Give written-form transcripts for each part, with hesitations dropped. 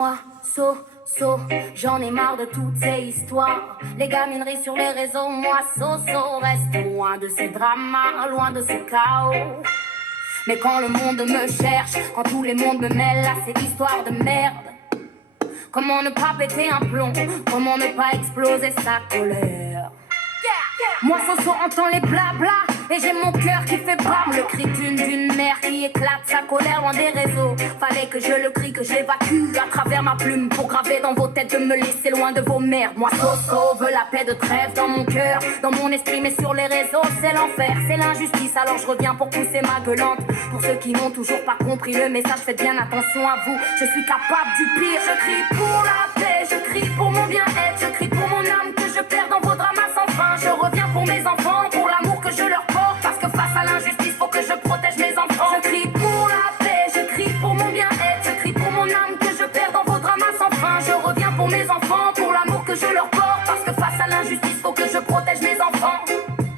Moi, j'en ai marre de toutes ces histoires. Les gamineries sur les réseaux, moi, reste loin de ces dramas, loin de ce chaos. Mais quand le monde me cherche, quand tous les mondes me mêlent à cette histoire de merde, comment ne pas péter un plomb, comment ne pas exploser sa colère. Moi, entend les blabla et j'ai mon cœur qui fait bam. Le cri d'une mère qui éclate sa colère loin des réseaux. Fallait que je le crie, que j'évacue à travers ma plume pour graver dans vos têtes de me laisser loin de vos merdes. Moi, veut la paix de trêve dans mon cœur, dans mon esprit, mais sur les réseaux, c'est l'enfer, c'est l'injustice. Alors je reviens pour pousser ma gueulante. Pour ceux qui n'ont toujours pas compris le message, faites bien attention à vous. Je suis capable du pire. Je crie pour la paix, je crie pour mon bien-être, je crie pour mon âme que je perds dans vos dramas sans fin. Je reviens pour mes enfants, pour l'amour que je leur porte, parce que face à l'injustice, faut que je protège mes enfants. Je crie pour la paix, je crie pour mon bien-être, je crie pour mon âme que je perds dans vos dramas sans fin. Je reviens pour mes enfants, pour l'amour que je leur porte, parce que face à l'injustice, faut que je protège mes enfants.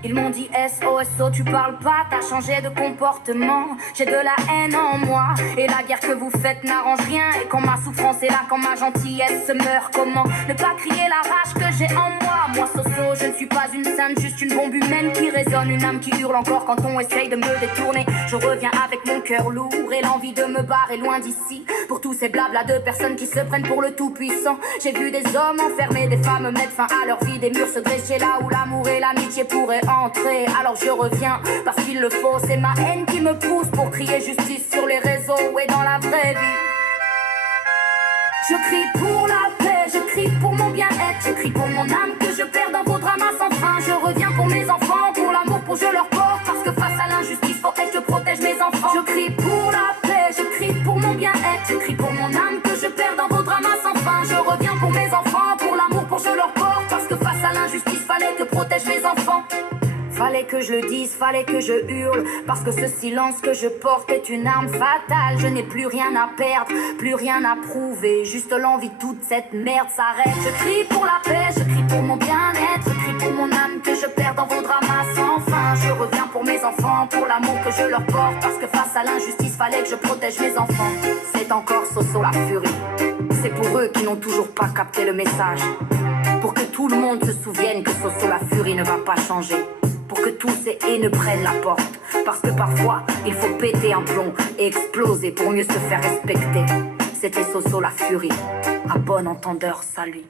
Ils m'ont dit SOSO, tu parles pas, t'as changé de comportement. J'ai de la haine en moi, et la guerre que vous faites n'arrange rien. Et quand ma souffrance est là, quand ma gentillesse se meurt, comment ne pas crier la rage que j'ai en moi? Moi Soso, je ne suis pas une sainte, juste une bombe humaine qui résonne, une âme qui hurle encore quand on essaye de me détourner. Je reviens avec mon cœur lourd et l'envie de me barrer loin d'ici. Pour tous ces blablas de personnes qui se prennent pour le tout-puissant. J'ai vu des hommes enfermés, des femmes mettre fin à leur vie, des murs se dresser là où l'amour et l'amitié pourraient entrer. Alors je reviens parce qu'il le faut, c'est ma haine qui me pousse pour crier justice sur les réseaux et dans la vraie vie. Je crie pour la paix, je crie pour mon bien-être, je crie pour mon âme que je perds dans vos dramas sans fin. Je reviens pour mes enfants, pour l'amour pour je leur porte, parce que face à l'injustice, faut que je protège mes enfants. Je crie pour la paix, je crie pour mon bien-être, je crie pour mon âme que je perds dans vos dramas sans fin. Je reviens pour mes enfants, pour l'amour pour je leur porte, parce que face à l'injustice, fallait que protège mes enfants. Fallait que je le dise, fallait que je hurle, parce que ce silence que je porte est une arme fatale. Je n'ai plus rien à perdre, plus rien à prouver, juste l'envie de toute cette merde s'arrête. Je crie pour la paix, je crie pour mon bien-être, je crie pour mon âme que je perds dans vos dramas sans fin. Je reviens pour mes enfants, pour l'amour que je leur porte, parce que face à l'injustice, fallait que je protège mes enfants. C'est encore Soso la furie, c'est pour eux qui n'ont toujours pas capté le message. Pour que tout le monde se souvienne que Soso la furie ne va pas changer. Pour que tous ces haineux prennent la porte. Parce que parfois, il faut péter un plomb et exploser pour mieux se faire respecter. C'était Soso la furie. À bon entendeur, salut.